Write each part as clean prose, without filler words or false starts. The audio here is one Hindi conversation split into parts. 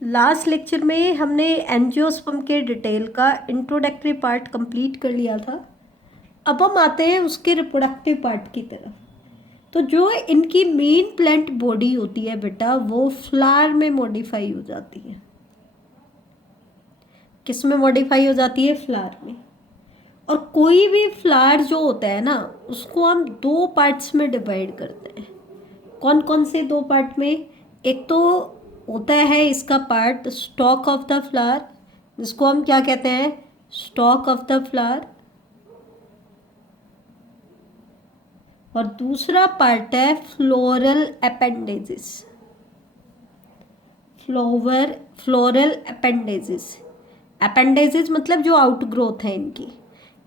लास्ट लेक्चर में हमने एंजियोस्पर्म के डिटेल का इंट्रोडक्टरी पार्ट कंप्लीट कर लिया था। अब हम आते हैं उसके रिप्रोडक्टिव पार्ट की तरफ। तो जो इनकी मेन प्लांट बॉडी होती है बेटा, वो फ्लावर में मॉडिफाई हो जाती है। किस में मॉडिफाई हो जाती है? फ्लावर में। और कोई भी फ्लावर जो होता है ना, उसको हम दो पार्ट्स में डिवाइड करते हैं। कौन कौन से दो पार्ट में? एक तो होता है इसका part stock of the flower, जिसको हम क्या कहते हैं? Stock of the flower. और दूसरा पार्ट है floral appendages. Floral appendages. Appendages मतलब जो आउटग्रोथ है इनकी।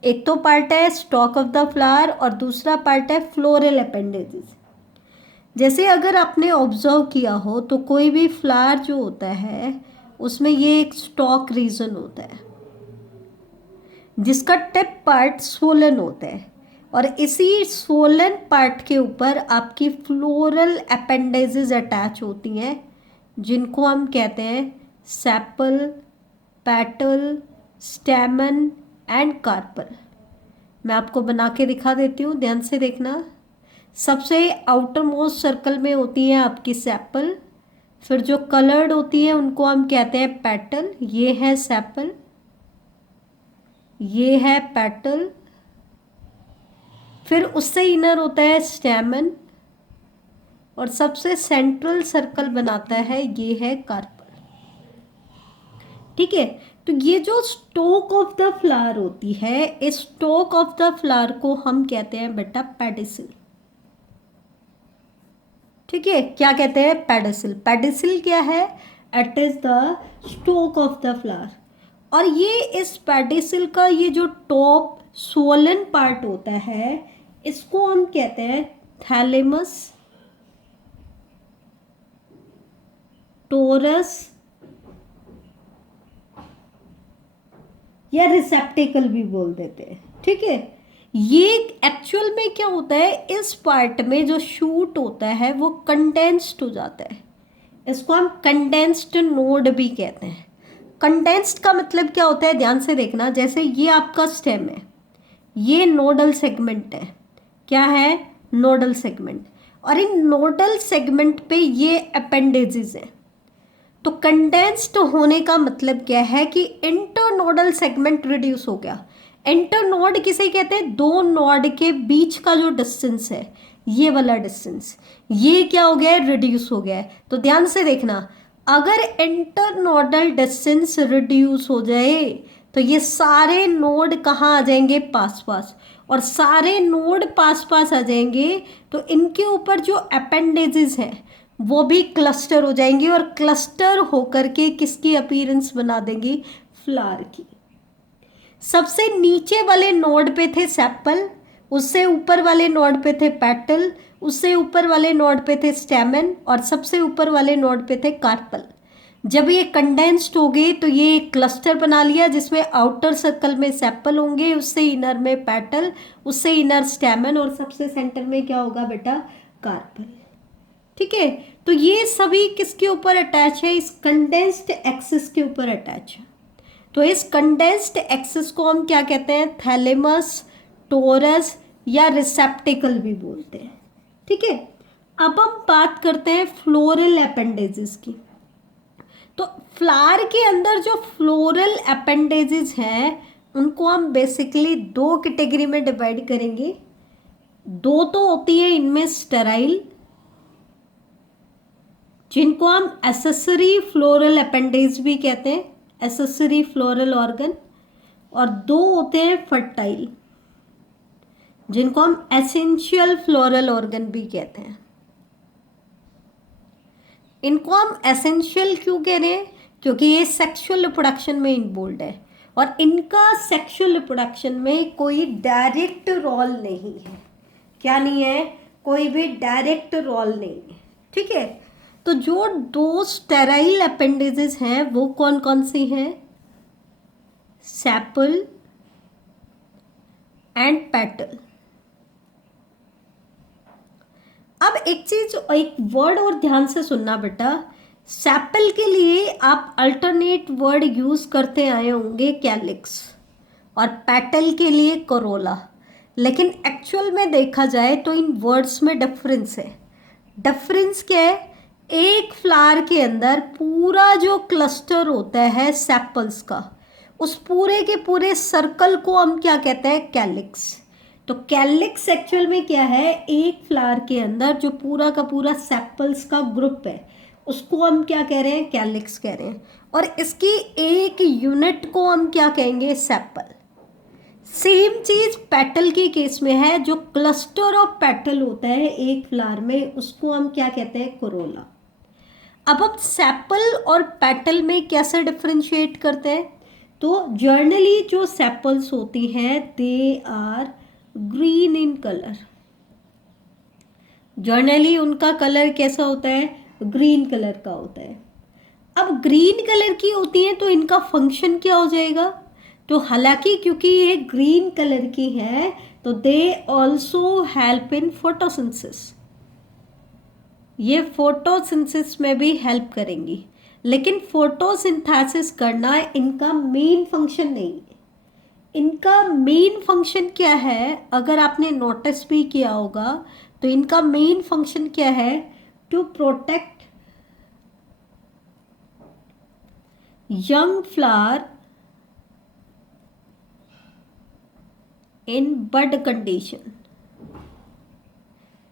एक तो पार्ट है स्टॉक ऑफ द फ्लावर और दूसरा पार्ट है फ्लोरल अपेंडेजेस। जैसे अगर आपने ऑब्जर्व किया हो तो कोई भी फ्लावर जो होता है उसमें ये एक स्टॉक रीजन होता है जिसका टिप पार्ट सोलन होता है, और इसी सोलन पार्ट के ऊपर आपकी फ्लोरल अपेंडेजेस अटैच होती हैं, जिनको हम कहते हैं sepal, petal, stamen and carpel. मैं आपको बना के दिखा देती हूँ, ध्यान से देखना। सबसे आउटर मोस्ट सर्कल में होती है आपकी सेपल, फिर जो कलर्ड होती है उनको हम कहते हैं पेटल। ये है सेपल, ये है पेटल, फिर उससे इनर होता है स्टेमन, और सबसे सेंट्रल सर्कल बनाता है ये है कार्पल। ठीक है, तो ये जो स्टोक ऑफ द फ्लावर होती है, इस स्टोक ऑफ द फ्लावर को हम कहते हैं बेटा पेडिसिल। ठीक है, क्या कहते हैं? पेडिसिल। पेडिसिल क्या है? It is the stalk of the flower. और ये इस पेडिसिल का ये जो टॉप सोलन पार्ट होता है, इसको हम कहते हैं थैलेमस, टोरस या रिसेप्टिकल भी बोल देते हैं। ठीक है, ये एक्चुअल में क्या होता है, इस पार्ट में जो शूट होता है वो कंडेंस्ड हो जाता है। इसको हम कंडेंस्ड नोड भी कहते हैं। कंडेंस्ड का मतलब क्या होता है, ध्यान से देखना। जैसे ये आपका स्टेम है, ये नोडल सेगमेंट है। क्या है? Nodal segment. और इन नोडल सेगमेंट पे ये अपेंडेजेस हैं। तो कंडेंस्ड होने का मतलब क्या है कि इंटरनोडल सेगमेंट रिड्यूस हो गया। इंटरनोड किसे कहते हैं? दो नोड के बीच का जो डिस्टेंस है, ये वाला डिस्टेंस, ये क्या हो गया है? रिड्यूस हो गया है। तो ध्यान से देखना, अगर इंटरनोडल डिस्टेंस रिड्यूस हो जाए तो ये सारे नोड कहाँ आ जाएंगे? पास पास। और सारे नोड पास पास आ जाएंगे तो इनके ऊपर जो अपेंडेजेस हैं वो भी क्लस्टर हो जाएंगी, और क्लस्टर होकर के किसकी अपीयरेंस बना देंगी? फ्लावर की। सबसे नीचे वाले नोड पे थे सेपल, उससे ऊपर वाले नोड पे थे पेटल, उससे ऊपर वाले नोड पे थे स्टेमन, और सबसे ऊपर वाले नोड पे थे कार्पल। जब ये कंडेंस्ड हो गए तो ये एक क्लस्टर बना लिया जिसमें आउटर सर्कल में सेपल होंगे, उससे इनर में पेटल, उससे इनर स्टेमन, और सबसे सेंटर में क्या होगा बेटा? कार्पल। ठीक है, तो ये सभी किसके ऊपर अटैच है? इस कंडेंस्ड एक्सिस के ऊपर अटैच है। तो इस कंडेंस्ड एक्सिस को हम क्या कहते हैं? थैलेमस, टोरस या रिसेप्टिकल भी बोलते हैं। ठीक है, अब हम बात करते हैं फ्लोरल अपेंडेजेस की। तो फ्लावर के अंदर जो फ्लोरल अपेंडेजेस हैं उनको हम बेसिकली दो कैटेगरी में डिवाइड करेंगे। दो तो होती है इनमें स्टेराइल, जिनको हम एसेसरी फ्लोरल अपेंडेज भी कहते हैं, एसेसरी फ्लोरल ऑर्गन। और दो होते हैं फर्टाइल, जिनको हम एसेंशियल फ्लोरल ऑर्गन भी कहते हैं। इनको हम एसेंशियल क्यों कह रहे हैं? क्योंकि ये सेक्सुअल रिप्रोडक्शन में इन्वॉल्व है, और इनका सेक्सुअल रिप्रोडक्शन में कोई डायरेक्ट रोल नहीं है। क्या नहीं है? कोई भी डायरेक्ट रोल नहीं है। ठीक है, तो जो दो स्टेराइल अपेंडेजेस हैं वो कौन कौन सी हैं? Sepal and petal. अब एक चीज, एक वर्ड और ध्यान से सुनना बेटा। सेपल के लिए आप अल्टरनेट वर्ड यूज करते आए होंगे कैलिक्स, और पेटल के लिए कोरोला, लेकिन एक्चुअल में देखा जाए तो इन वर्ड्स में डिफरेंस है। डिफरेंस क्या है? एक फ्लावर के अंदर पूरा जो क्लस्टर होता है सेपल्स का, उस पूरे के पूरे सर्कल को हम क्या कहते हैं? कैलिक्स। तो कैलिक्स एक्चुअल में क्या है? एक फ्लावर के अंदर जो पूरा का पूरा सेपल्स का ग्रुप है, उसको हम क्या कह रहे हैं? कैलिक्स कह रहे हैं। और इसकी एक यूनिट को हम क्या कहेंगे? सेपल। सेम चीज पेटल के केस में है। जो क्लस्टर ऑफ पेटल होता है एक फ्लावर में, उसको हम क्या कहते हैं? कोरोला। अब हम सेपल और पेटल में कैसे डिफरेंशिएट करते हैं? तो जर्नली जो सेपल्स होती हैं they are green in colour. Generally उनका कलर कैसा होता है? ग्रीन कलर का होता है। अब ग्रीन कलर की होती है तो इनका फंक्शन क्या हो जाएगा? तो हालांकि क्योंकि ये ग्रीन कलर की है तो they also help in photosynthesis, ये फोटोसिंथेसिस में भी हेल्प करेंगी, लेकिन फोटोसिंथेसिस करना इनका मेन फंक्शन नहीं है। इनका मेन फंक्शन क्या है? अगर आपने नोटिस भी किया होगा तो इनका मेन फंक्शन क्या है? To protect young flower in bud condition.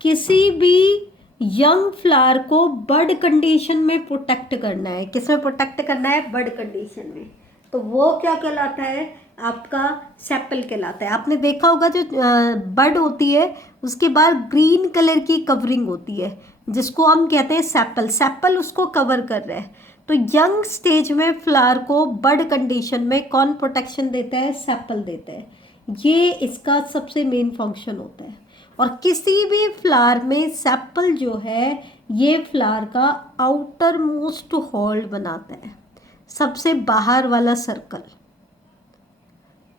किसी भी यंग फ्लावर को बड कंडीशन में प्रोटेक्ट करना है। किस में प्रोटेक्ट करना है? बड कंडीशन में। तो वो क्या कहलाता है? आपका सेपल कहलाता है। आपने देखा होगा जो बड होती है उसके बाद ग्रीन कलर की कवरिंग होती है जिसको हम कहते हैं सेपल। सेपल उसको कवर कर रहा है। तो यंग स्टेज में फ्लावर को बड कंडीशन में कौन प्रोटेक्शन देता है? सेपल देता है। ये इसका सबसे मेन फंक्शन होता है। और किसी भी फ्लावर में सेपल जो है ये फ्लावर का आउटर मोस्ट हॉल बनाता है, सबसे बाहर वाला सर्कल।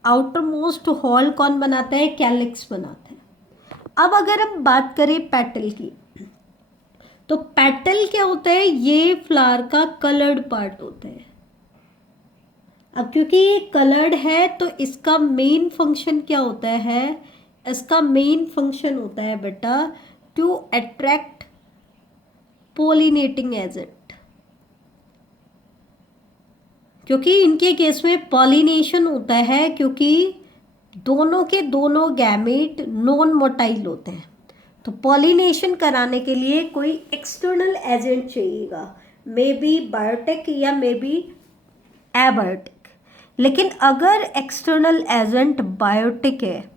आउटर मोस्ट हॉल कौन बनाता है? कैलिक्स बनाता है। अब अगर हम बात करें पेटल की, तो पेटल क्या होता है? ये फ्लावर का कलर्ड पार्ट होता है। अब क्योंकि ये कलर्ड है तो इसका मेन फंक्शन क्या होता है? इसका मेन फंक्शन होता है बेटा टू अट्रैक्ट पोलिनेटिंग एजेंट, क्योंकि इनके केस में पॉलिनेशन होता है, क्योंकि दोनों के दोनों गैमेट नॉन मोटाइल होते हैं। तो पॉलिनेशन कराने के लिए कोई एक्सटर्नल एजेंट चाहिएगा, मे बी बायोटिक या मे बी एबायोटिक। लेकिन अगर एक्सटर्नल एजेंट बायोटिक है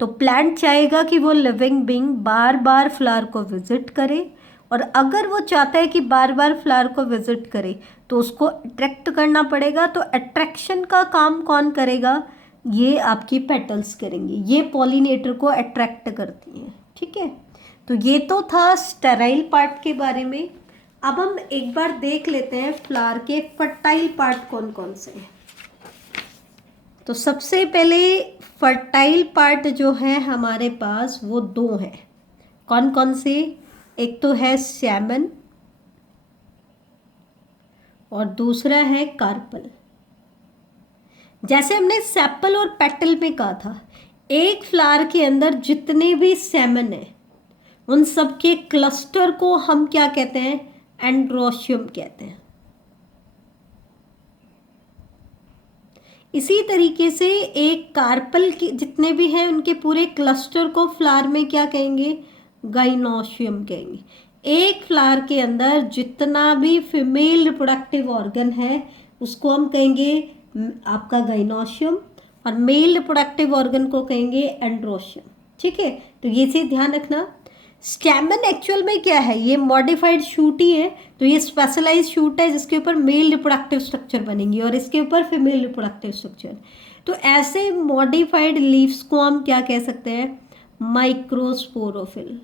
तो प्लांट चाहेगा कि वो लिविंग बीइंग बार बार फ्लावर को विजिट करे, और अगर वो चाहता है कि बार बार फ्लावर को विजिट करे तो उसको अट्रैक्ट करना पड़ेगा। तो अट्रैक्शन का काम कौन करेगा? ये आपकी पेटल्स करेंगी। ये पॉलिनेटर को अट्रैक्ट करती हैं। ठीक है, तो ये तो था स्टेराइल पार्ट के बारे में। अब हम एक बार देख लेते हैं फ्लावर के फर्टाइल पार्ट कौन कौन से हैं। तो सबसे पहले फर्टाइल पार्ट जो है हमारे पास वो दो हैं। कौन कौन से? एक तो है स्टैमेन और दूसरा है कार्पल। जैसे हमने सेपल और पेटल में कहा था, एक फ्लावर के अंदर जितने भी स्टैमेन है उन सब के क्लस्टर को हम क्या कहते हैं? एंड्रोशियम कहते हैं। इसी तरीके से एक कार्पल के जितने भी हैं उनके पूरे क्लस्टर को फ्लावर में क्या कहेंगे? गाइनोशियम कहेंगे। एक फ्लावर के अंदर जितना भी फीमेल रिप्रोडक्टिव ऑर्गन है उसको हम कहेंगे आपका गाइनोशियम, और मेल रिप्रोडक्टिव ऑर्गन को कहेंगे एंड्रोशियम। ठीक है, तो ये चीज ध्यान रखना। स्टैमेन एक्चुअल में क्या है? ये मॉडिफाइड शूट ही है। तो ये स्पेशलाइज शूट है जिसके ऊपर मेल रिप्रोडक्टिव स्ट्रक्चर बनेंगी और इसके ऊपर फीमेल रिप्रोडक्टिव स्ट्रक्चर। तो ऐसे मॉडिफाइड लीव्स को हम क्या कह सकते हैं? माइक्रोस्पोरोफिल।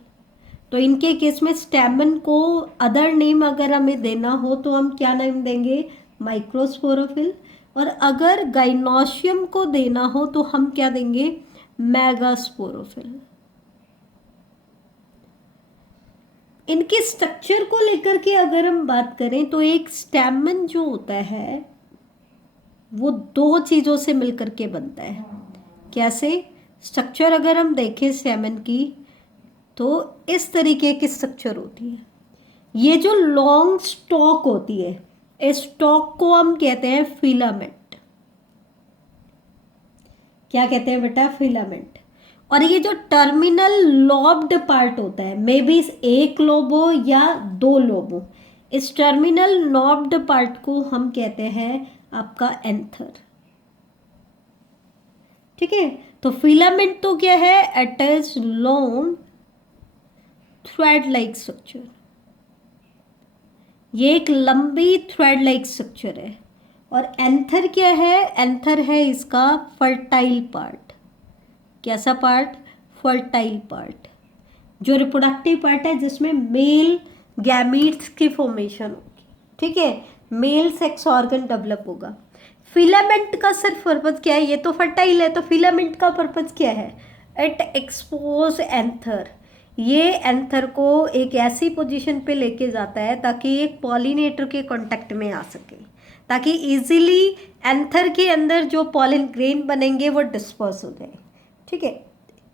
तो इनके केस में स्टैमेन को अदर नेम अगर हमें देना हो तो हम क्या नेम देंगे? माइक्रोस्पोरोफिल। और अगर गाइनोशियम को देना हो तो हम क्या देंगे? मेगास्पोरोफिल। इनके स्ट्रक्चर को लेकर के अगर हम बात करें तो एक स्टैमेन जो होता है वो दो चीज़ों से मिलकर के बनता है। कैसे? स्ट्रक्चर अगर हम देखें स्टैमेन की तो इस तरीके की स्ट्रक्चर होती है। ये जो लॉन्ग स्टॉक होती है, इस स्टॉक को हम कहते हैं फिलामेंट। क्या कहते हैं बेटा? फिलामेंट। और ये जो टर्मिनल लॉब्ड पार्ट होता है, मे बी एक लोब हो या दो लोब हो, इस टर्मिनल लॉब्ड पार्ट को हम कहते हैं आपका एंथर। ठीक है, तो फिलामेंट तो क्या है? It is long thread like structure. ये एक लंबी थ्रेड लाइक स्ट्रक्चर है। और एंथर क्या है? एंथर है इसका फर्टाइल पार्ट। कैसा पार्ट? फर्टाइल पार्ट, जो रिप्रोडक्टिव पार्ट है जिसमें मेल गैमीट्स की फॉर्मेशन होगी। ठीक है, मेल सेक्स ऑर्गन डेवलप होगा। फिलामेंट का सिर्फ पर्पज क्या है? ये तो फर्टाइल है, तो फिलामेंट का पर्पज क्या है? It expose anther. ये एंथर को एक ऐसी पोजीशन पे लेके जाता है ताकि एक पॉलिनेटर के कांटेक्ट में आ सके, ताकि इजीली एंथर के अंदर जो पॉलिन ग्रेन बनेंगे वो डिस्पर्स हो जाए। ठीक है,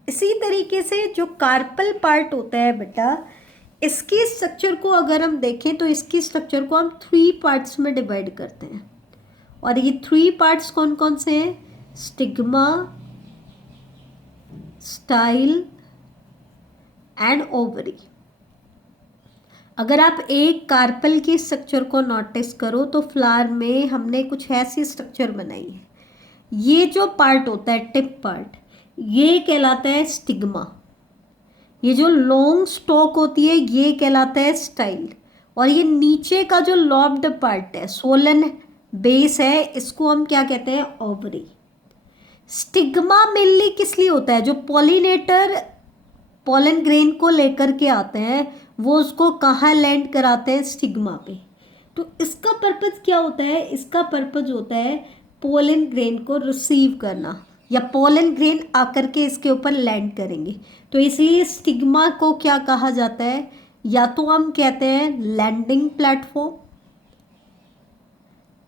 इसी तरीके से जो कार्पल पार्ट होता है बेटा, इसकी स्ट्रक्चर को अगर हम देखें तो इसकी स्ट्रक्चर को हम 3 पार्ट्स में डिवाइड करते हैं। और ये 3 पार्ट्स कौन कौन से हैं? Stigma, style and ovary. अगर आप एक कार्पल की स्ट्रक्चर को नोटिस करो तो फ्लावर में हमने कुछ ऐसी स्ट्रक्चर बनाई है। ये जो पार्ट होता है टिप पार्ट, ये कहलाता है स्टिग्मा। ये जो लॉन्ग स्टॉक होती है ये कहलाता है स्टाइल। और ये नीचे का जो लॉब्ड पार्ट है, सोलन बेस है, इसको हम क्या कहते हैं? ओवरी। स्टिग्मा मेनली किस लिए होता है? जो पॉलिनेटर पॉलन ग्रेन को लेकर के आते हैं वो उसको कहाँ लैंड कराते हैं? स्टिग्मा पे। तो इसका पर्पज क्या होता है? इसका पर्पज होता है पोलन ग्रेन को रिसीव करना, या पोलन ग्रेन आकर के इसके ऊपर लैंड करेंगे। तो इसलिए स्टिग्मा को क्या कहा जाता है? या तो हम कहते हैं लैंडिंग प्लेटफॉर्म।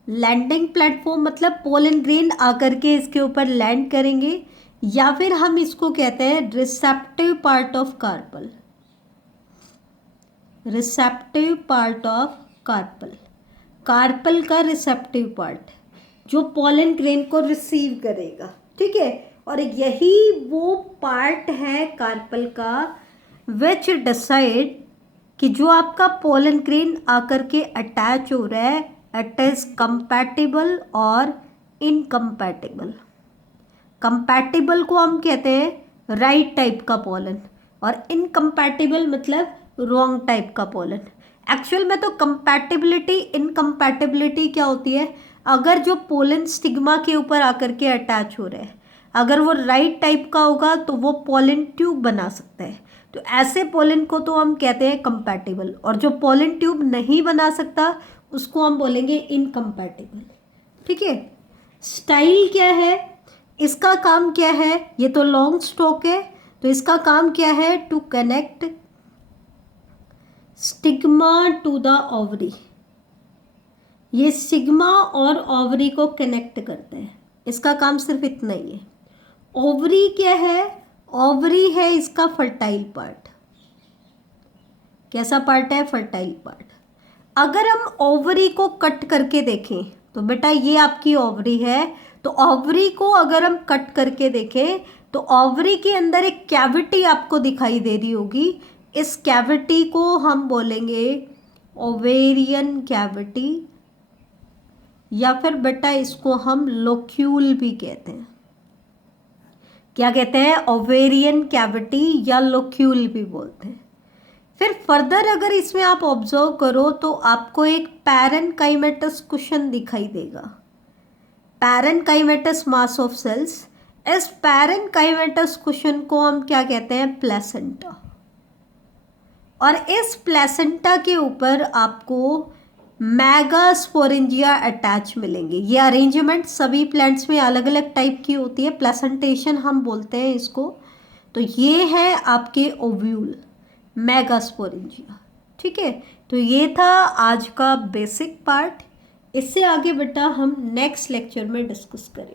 लैंडिंग प्लेटफॉर्म मतलब पोलन ग्रेन आकर के इसके ऊपर लैंड करेंगे, या फिर हम इसको कहते हैं receptive part of carpel. Receptive part of carpel, carpel का रिसेप्टिव पार्ट जो पोलन ग्रेन को रिसीव करेगा। ठीक है, और यही वो पार्ट है कार्पल का विच डिसाइड कि जो आपका पोलन ग्रेन आकर के अटैच हो रहा है इट इज कंपैटिबल और इनकम्पैटिबल। कंपैटिबल को हम कहते हैं राइट टाइप का पोलन, और इनकम्पैटिबल मतलब रॉन्ग टाइप का पोलन। एक्चुअल में तो कंपैटिबिलिटी इनकम्पैटिबिलिटी क्या होती है? अगर जो पोलन स्टिग्मा के ऊपर आकर के अटैच हो रहा है, अगर वो राइट टाइप का होगा तो वो पोलन ट्यूब बना सकता है, तो ऐसे पोलन को तो हम कहते हैं कंपैटिबल। और जो पोलन ट्यूब नहीं बना सकता उसको हम बोलेंगे इनकम्पैटिबल। ठीक है, स्टाइल क्या है? इसका काम क्या है? ये तो लॉन्ग स्टॉक है, तो इसका काम क्या है? To connect stigma to the ovary. ये स्टिग्मा और ओवरी को कनेक्ट करते हैं, इसका काम सिर्फ इतना ही है। ओवरी क्या है? ओवरी है इसका फर्टाइल पार्ट। कैसा पार्ट है? Fertile part. अगर हम ओवरी को कट करके देखें तो बेटा ये आपकी ओवरी है, तो ओवरी को अगर हम कट करके देखें तो ओवरी के अंदर एक कैविटी आपको दिखाई दे रही होगी। इस कैविटी को हम बोलेंगे ओवेरियन कैविटी, या फिर बेटा इसको हम लोक्यूल भी कहते हैं। क्या कहते हैं? ओवेरियन कैविटी या लोक्यूल भी बोलते हैं। फिर फर्दर अगर इसमें आप ऑब्जर्व करो तो आपको एक पैरेनकाइमेटस कुशन दिखाई देगा, पैरेनकाइमेटस मास ऑफ सेल्स। इस पैरेनकाइमेटस कुशन को हम क्या कहते हैं? प्लेसेंटा। और इस प्लेसेंटा के ऊपर आपको मेगास्पोरेंजिया अटैच मिलेंगे। ये अरेंजमेंट सभी प्लांट्स में अलग अलग टाइप की होती है, प्लेसेंटेशन हम बोलते हैं इसको। तो ये है आपके ओव्यूल, मेगास्पोरेंजिया। ठीक है, तो ये था आज का बेसिक पार्ट। इससे आगे बेटा हम नेक्स्ट लेक्चर में डिस्कस करेंगे।